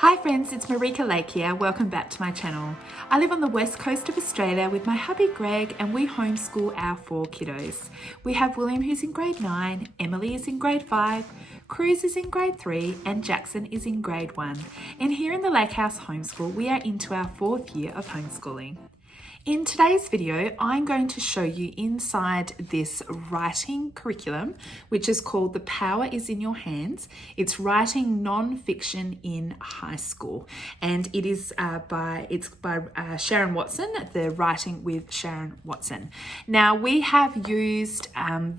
Hi friends, it's Marika Lake here. Welcome back to my channel. I live on the west coast of Australia with my hubby Greg and we homeschool our 4 kiddos. We have William who's in grade 9, Emily is in grade 5, Cruz is in grade 3 and Jackson is in grade 1. And here in the Lake House Homeschool, we are into our 4th year of homeschooling. In today's video, I'm going to show you inside this writing curriculum, which is called The Power is in Your Hands. It's writing non-fiction in high school, and it is by Sharon Watson, the Writing with Sharon Watson. Now, we have used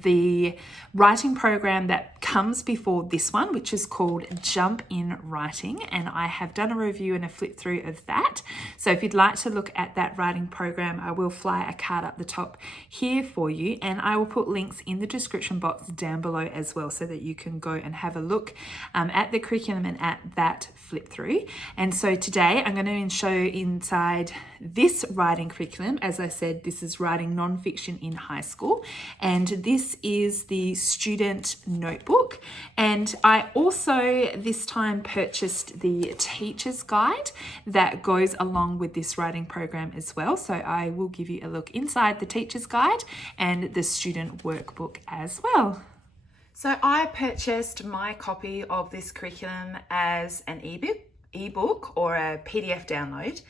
the writing program that comes before this one, which is called Jump in Writing, and I have done a review and a flip through of that. So if you'd like to look at that writing program, I will fly a card up the top here for you, and I will put links in the description box down below as well so that you can go and have a look at the curriculum and at that flip through. And so today I'm going to show inside this writing curriculum. As I said, this is writing non-fiction in high school, and this is the student notebook. And I also this time purchased the teacher's guide that goes along with this writing program as well. So I will give you a look inside the teacher's guide and the student workbook as well. So I purchased my copy of this curriculum as an ebook or a PDF download,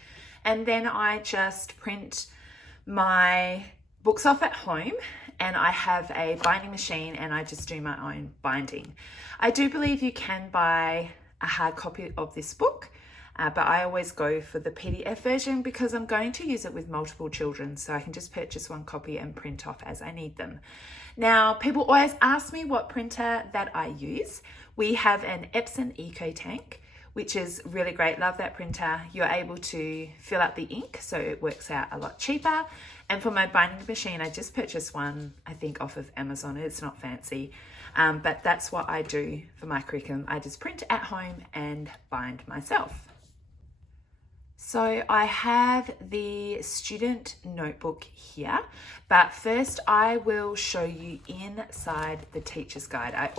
and then I just print my books off at home, and I have a binding machine and I just do my own binding. I do believe you can buy a hard copy of this book, but I always go for the PDF version because I'm going to use it with multiple children, so I can just purchase one copy and print off as I need them. Now, people always ask me what printer that I use. We have an Epson EcoTank, which is really great. Love that printer. You're able to fill up the ink, so it works out a lot cheaper. And for my binding machine, I just purchased one, I think, off of Amazon. It's not fancy, but that's what I do for my curriculum. I just print at home and bind myself. So I have the student notebook here, but first I will show you inside the teacher's guide. I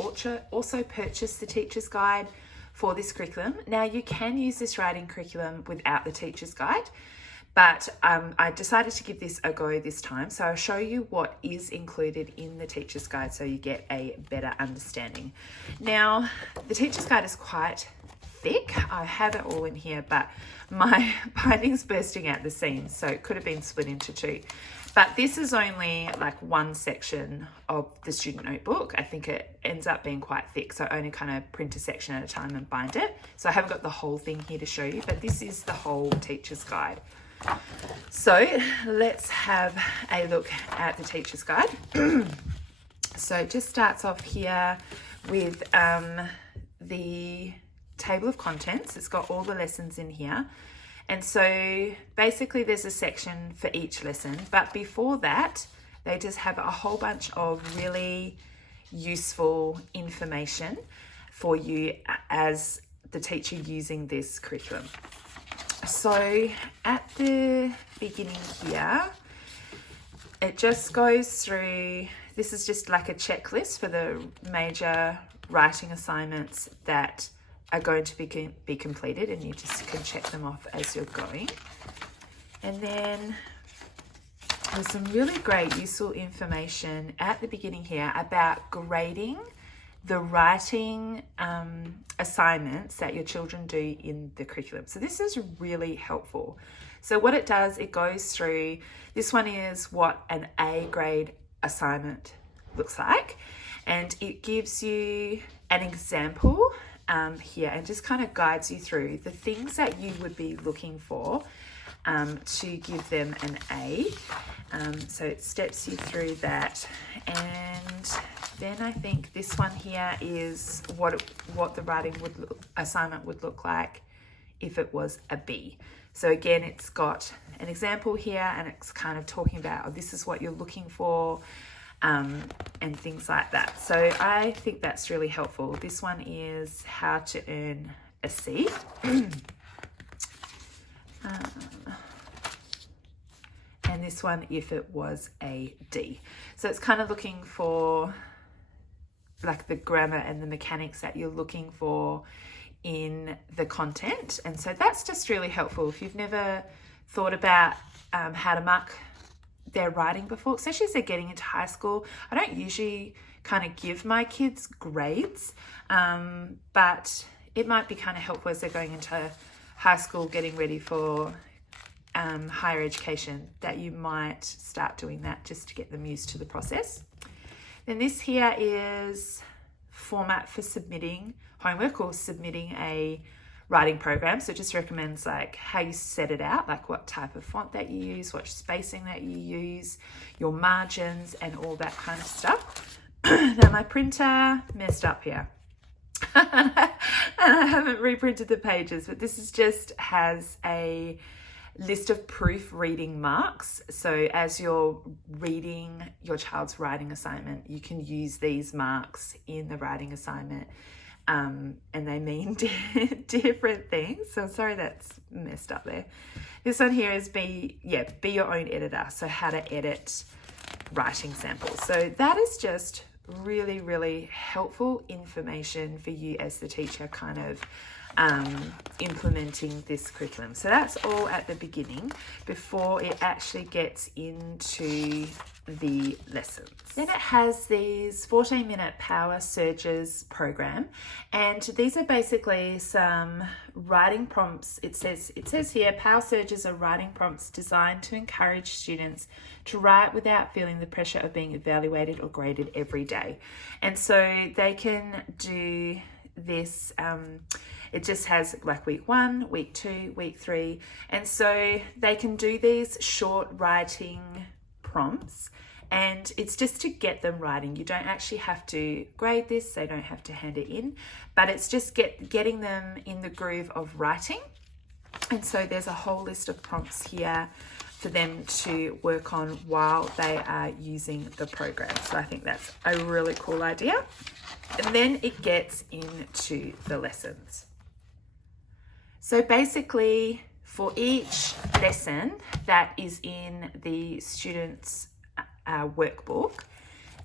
also purchased the teacher's guide for this curriculum. Now, you can use this writing curriculum without the teacher's guide, but I decided to give this a go this time. So I'll show you what is included in the teacher's guide so you get a better understanding. Now, the teacher's guide is quite thick. I have it all in here, but my binding's bursting out the seams, so it could have been split into 2. But this is only like one section of the student notebook. I think it ends up being quite thick, so I only kind of print a section at a time and bind it. So I haven't got the whole thing here to show you, but this is the whole teacher's guide. So let's have a look at the teacher's guide. So it just starts off here with the table of contents. It's got all the lessons in here, and so basically there's a section for each lesson, but before that they just have a whole bunch of really useful information for you as the teacher using this curriculum. So at the beginning here, it just goes through, this is just like a checklist for the major writing assignments that are going to be completed, and you just can check them off as you're going. And then there's some really great useful information at the beginning here about grading the writing assignments that your children do in the curriculum. So this is really helpful. So what it does, it goes through, this one is what an A grade assignment looks like, and it gives you an example here and just kind of guides you through the things that you would be looking for to give them an A. So it steps you through that. And then I think this one here is what the writing assignment would look like if it was a B. So again, it's got an example here, and it's kind of talking about, oh, this is what you're looking for, and things like that. So I think that's really helpful. This one is how to earn a C. And this one, if it was a D. So it's kind of looking for like the grammar and the mechanics that you're looking for in the content. And so that's just really helpful. If you've never thought about how to mark their writing before, especially as they're getting into high school. I don't usually kind of give my kids grades, but it might be kind of helpful as they're going into high school, getting ready for higher education, that you might start doing that just to get them used to the process. Then this here is format for submitting homework or submitting a writing program. So it just recommends like how you set it out, like what type of font that you use, what spacing that you use, your margins and all that kind of stuff. Now my printer messed up here and I haven't reprinted the pages, but this is just has a list of proofreading marks. So as you're reading your child's writing assignment, you can use these marks in the writing assignment. And they mean different things. So sorry that's messed up there. This one here is be your own editor. So how to edit writing samples. So that is just really, really helpful information for you as the teacher kind of implementing this curriculum. So that's all at the beginning before it actually gets into the lessons. Then it has these 14-minute power surges program, and these are basically some writing prompts. It says here, power surges are writing prompts designed to encourage students to write without feeling the pressure of being evaluated or graded every day. And so they can do this, it just has like week 1, week 2, week 3, and so they can do these short writing prompts, and it's just to get them writing. You don't actually have to grade this, they don't have to hand it in, but it's just getting them in the groove of writing. And so there's a whole list of prompts here for them to work on while they are using the program. So I think that's a really cool idea. And then it gets into the lessons. So basically for each lesson that is in the students' workbook,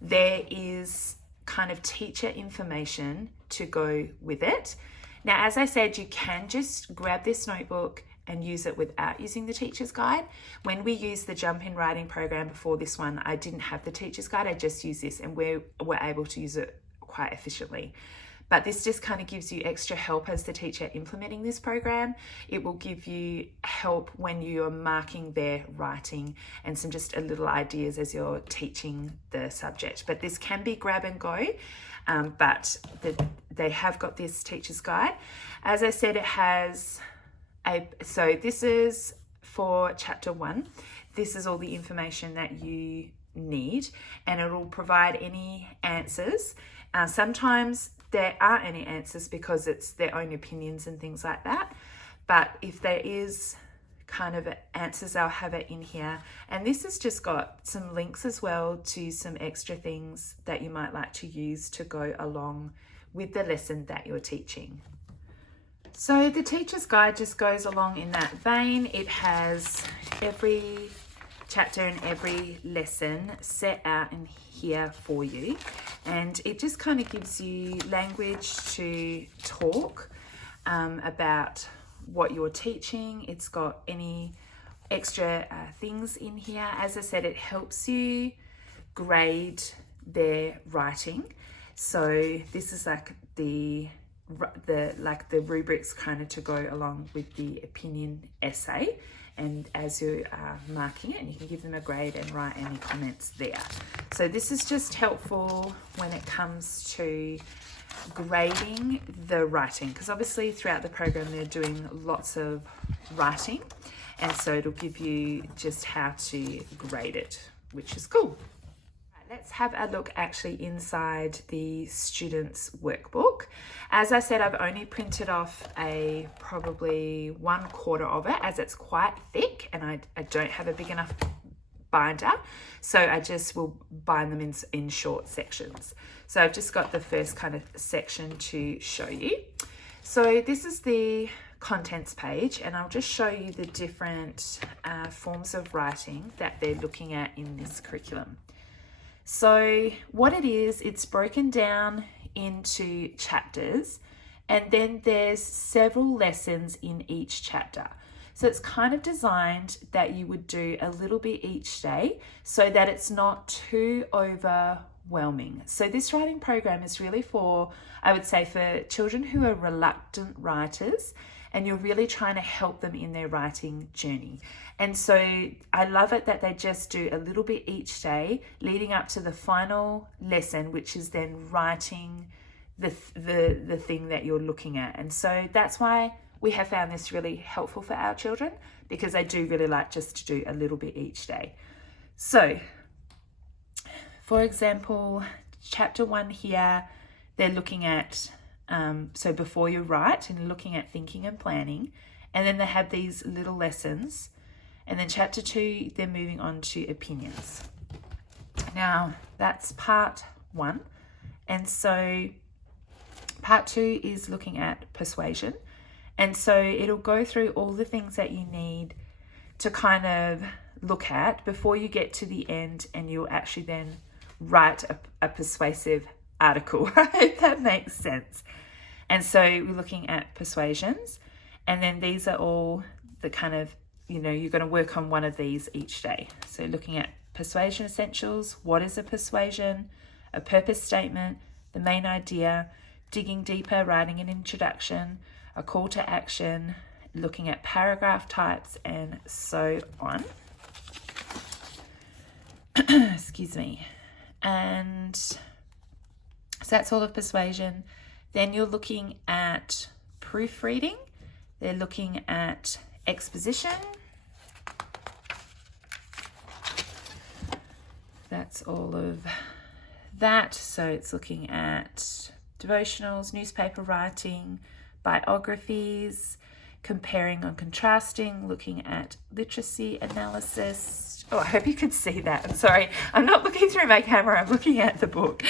there is kind of teacher information to go with it. Now, as I said, you can just grab this notebook and use it without using the teacher's guide. When we used the Jump in Writing program before this one, I didn't have the teacher's guide, I just used this, and we were able to use it quite efficiently. But this just kind of gives you extra help as the teacher implementing this program. It will give you help when you're marking their writing and some just a little ideas as you're teaching the subject. But this can be grab and go, but they have got this teacher's guide. As I said, it has so this is for chapter 1. This is all the information that you need, and it will provide any answers. Sometimes there aren't any answers because it's their own opinions and things like that. But if there is kind of answers, I'll have it in here. And this has just got some links as well to some extra things that you might like to use to go along with the lesson that you're teaching. So the teacher's guide just goes along in that vein. It has every chapter and every lesson set out in here for you, and it just kind of gives you language to talk about what you're teaching. It's got any extra things in here. As I said, it helps you grade their writing. So this is like the rubrics kind of to go along with the opinion essay, and as you are marking it, you can give them a grade and write any comments there. So this is just helpful when it comes to grading the writing, because obviously throughout the program they're doing lots of writing, and so it'll give you just how to grade it, which is cool. Let's have a look actually inside the students' workbook. As I said, I've only printed off probably 1/4 of it, as it's quite thick and I don't have a big enough binder, so I just will bind them in short sections. So I've just got the first kind of section to show you. So this is the contents page, and I'll just show you the different forms of writing that they're looking at in this curriculum. So what it is, it's broken down into chapters, And then there's several lessons in each chapter. So it's kind of designed that you would do a little bit each day so that it's not too overwhelming. So this writing program is really for, I would say, for children who are reluctant writers and you're really trying to help them in their writing journey. And so I love it that they just do a little bit each day leading up to the final lesson, which is then writing the thing that you're looking at. And so that's why we have found this really helpful for our children, because they do really like just to do a little bit each day. So for example, chapter 1 here, they're looking at so before you write and looking at thinking and planning, and then they have these little lessons. And then chapter 2, they're moving on to opinions. Now that's part 1. And so part 2 is looking at persuasion. And so it'll go through all the things that you need to kind of look at before you get to the end, and you'll actually then write a persuasive article. I hope that makes sense. And so we're looking at persuasions, and then these are all the kind of, you're going to work on one of these each day. So looking at persuasion essentials, what is a persuasion, a purpose statement, the main idea, digging deeper, writing an introduction, a call to action, looking at paragraph types, and so on. Excuse me. And so that's all of persuasion. Then you're looking at proofreading. They're looking at exposition. That's all of that. So it's looking at devotionals, newspaper writing, biographies, comparing and contrasting, looking at literacy analysis. Oh, I hope you could see that. I'm sorry, I'm not looking through my camera, I'm looking at the book.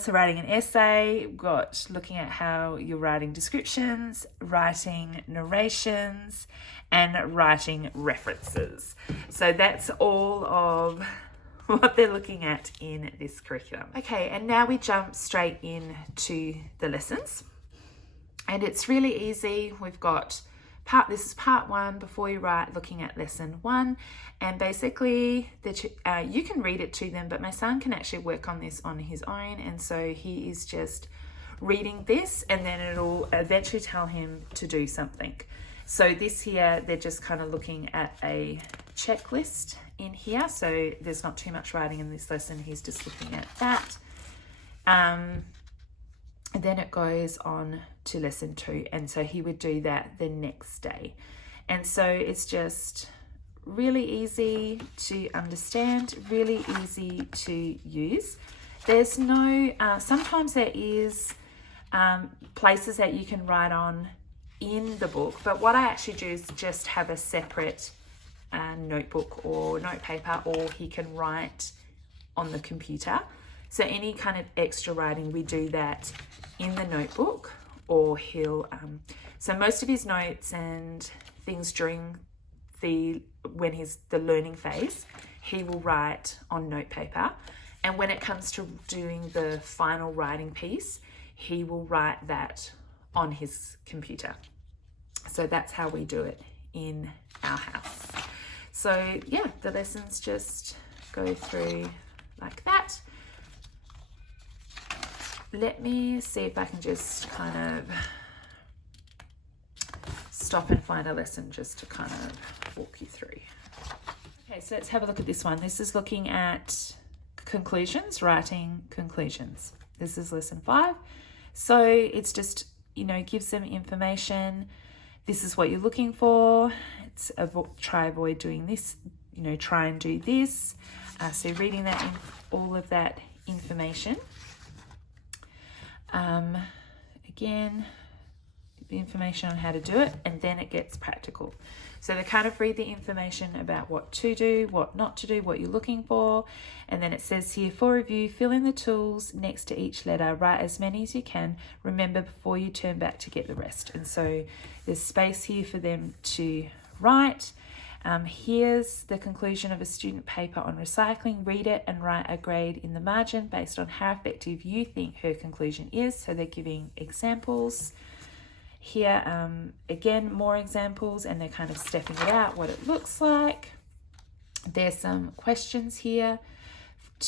So writing an essay, we've got looking at how you're writing descriptions, writing narrations, and writing references. So that's all of what they're looking at in this curriculum. Okay, and now we jump straight into the lessons. And it's really easy. We've got this is part 1, before you write, looking at lesson 1. And basically, you can read it to them, but my son can actually work on this on his own. And so he is just reading this, and then it'll eventually tell him to do something. So this here, they're just kind of looking at a checklist in here. So there's not too much writing in this lesson. He's just looking at that. And then it goes on to lesson 2. And so he would do that the next day. And so it's just really easy to understand, really easy to use. There's no, sometimes there is places that you can write on in the book, but what I actually do is just have a separate notebook or note paper, or he can write on the computer. So any kind of extra writing, we do that in the notebook, or he'll, so most of his notes and things during when he's the learning phase, he will write on note paper. And when it comes to doing the final writing piece, he will write that on his computer. So that's how we do it in our house. So yeah, the lessons just go through like that. Let me see if I can just kind of stop and find a lesson just to kind of walk you through. Okay, so let's have a look at this one. This is looking at conclusions, writing conclusions. This is lesson 5. So it's just, gives them information. This is what you're looking for. It's avoid doing this, try and do this. So reading that in all of that information. Again, the information on how to do it, and then it gets practical. So they kind of read the information about what to do, what not to do, what you're looking for. And then it says here, for review, fill in the tools next to each letter, write as many as you can. Remember before you turn back to get the rest. And so there's space here for them to write. Here's the conclusion of a student paper on recycling. Read it and write a grade in the margin based on how effective you think her conclusion is. So they're giving examples. Here, again, more examples, and they're kind of stepping it out, what it looks like. There's some questions here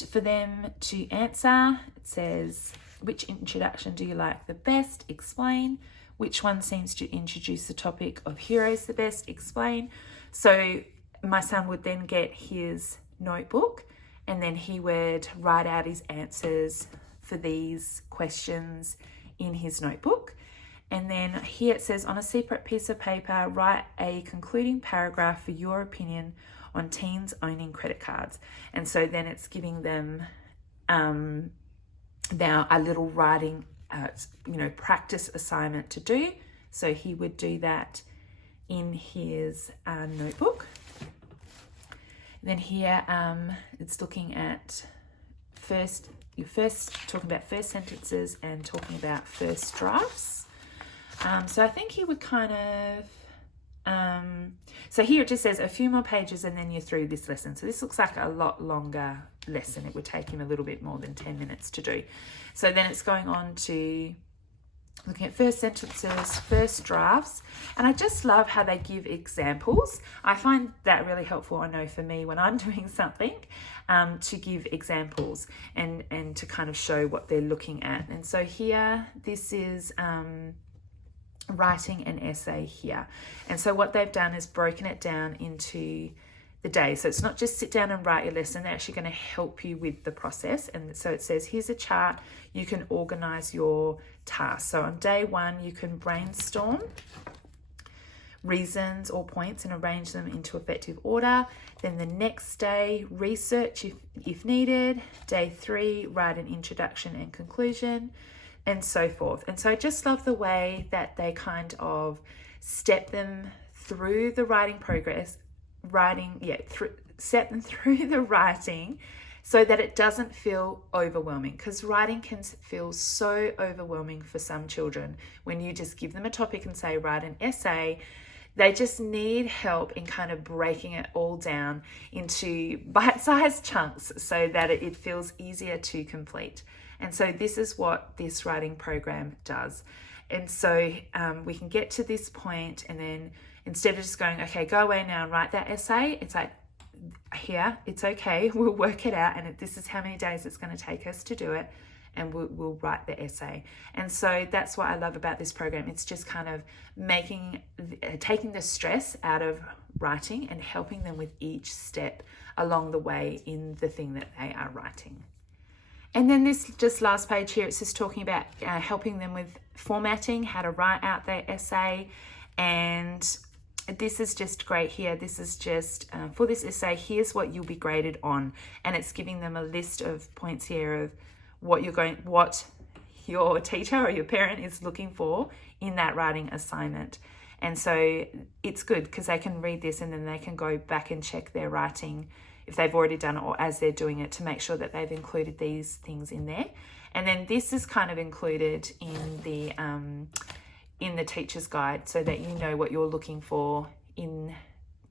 for them to answer. It says, which introduction do you like the best? Explain. Which one seems to introduce the topic of heroes the best? Explain. So my son would then get his notebook, and then he would write out his answers for these questions in his notebook. And then here it says, on a separate piece of paper, write a concluding paragraph for your opinion on teens owning credit cards. And so then it's giving them now a little writing, practice assignment to do. So he would do that in his notebook. Then here it's looking at you're first talking about first sentences and talking about first drafts. So I think he would kind of, so here it just says a few more pages and then you're through this lesson. So this looks like a lot longer lesson. It would take him a little bit more than 10 minutes to do. So then it's going on to looking at first sentences, first drafts. And I just love how they give examples. I find that really helpful, I know, for me when I'm doing something, to give examples and to kind of show what they're looking at. And so here, this is writing an essay here. And so what they've done is broken it down into the day. So it's not just sit down and write your lesson, they're actually going to help you with the process. And so it says, here's a chart, you can organize your tasks. So on day one, you can brainstorm reasons or points and arrange them into effective order. Then the next day, research if needed. Day 3, write an introduction and conclusion, and so forth. And so I just love the way that they kind of step them through the writing progress, step them through the writing so that it doesn't feel overwhelming, because writing can feel so overwhelming for some children. When you just give them a topic and say, write an essay, they just need help in kind of breaking it all down into bite-sized chunks so that it feels easier to complete. And so this is what this writing program does. And so we can get to this point, and then instead of just going, okay, go away now and write that essay, it's like, here, it's okay, we'll work it out, and this is how many days it's going to take us to do it, and we'll write the essay. And so that's what I love about this program. It's just kind of taking the stress out of writing and helping them with each step along the way in the thing that they are writing. And then this just last page here, it's just talking about helping them with formatting, how to write out their essay. And this is just great here. This is just for this essay, here's what you'll be graded on. And it's giving them a list of points here of what your teacher or your parent is looking for in that writing assignment. And so it's good because they can read this and then they can go back and check their writing if they've already done it or as they're doing it, to make sure that they've included these things in there. And then this is kind of included in the teacher's guide so that you know what you're looking for in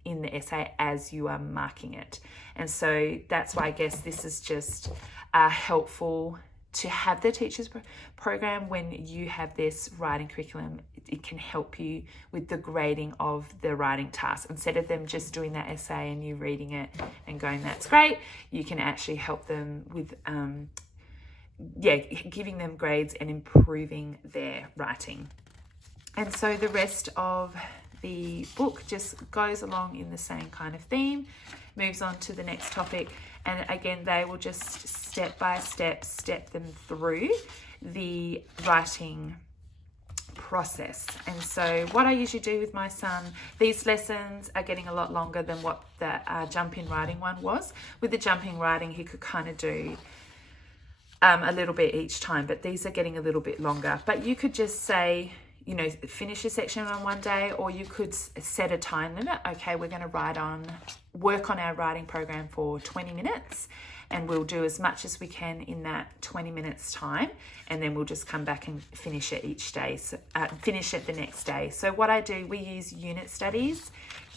the essay as you are marking it. And so that's why I guess this is just helpful to have the teacher's program. When you have this writing curriculum, it can help you with the grading of the writing task. Instead of them just doing that essay and you reading it and going, that's great, you can actually help them with giving them grades and improving their writing. And so the rest of the book just goes along in the same kind of theme, moves on to the next topic, and again they will just step by step step them through the writing process. And so what I usually do with my son, these lessons are getting a lot longer than what the jump in writing one was. With the jumping writing, he could kind of do a little bit each time, but these are getting a little bit longer. But you could just say, you know, finish a section on one day, or you could set a time limit. Okay, we're going to work on our writing program for 20 minutes, and we'll do as much as we can in that 20 minutes time, and then we'll just come back and finish it each day, finish it the next day. So what I do, we use unit studies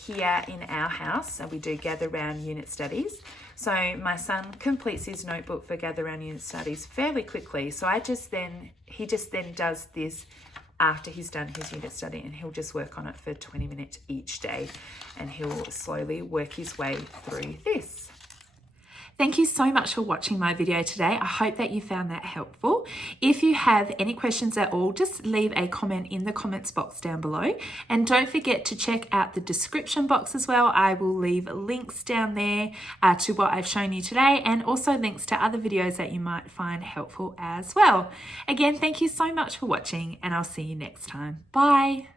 here in our house, so we do gather round unit studies. So my son completes his notebook for gather round unit studies fairly quickly. So he just then does this after he's done his unit study, and he'll just work on it for 20 minutes each day, and he'll slowly work his way through this. Thank you so much for watching my video today. I hope that you found that helpful. If you have any questions at all, just leave a comment in the comments box down below. And don't forget to check out the description box as well. I will leave links down there to what I've shown you today, and also links to other videos that you might find helpful as well. Again, thank you so much for watching, and I'll see you next time. Bye.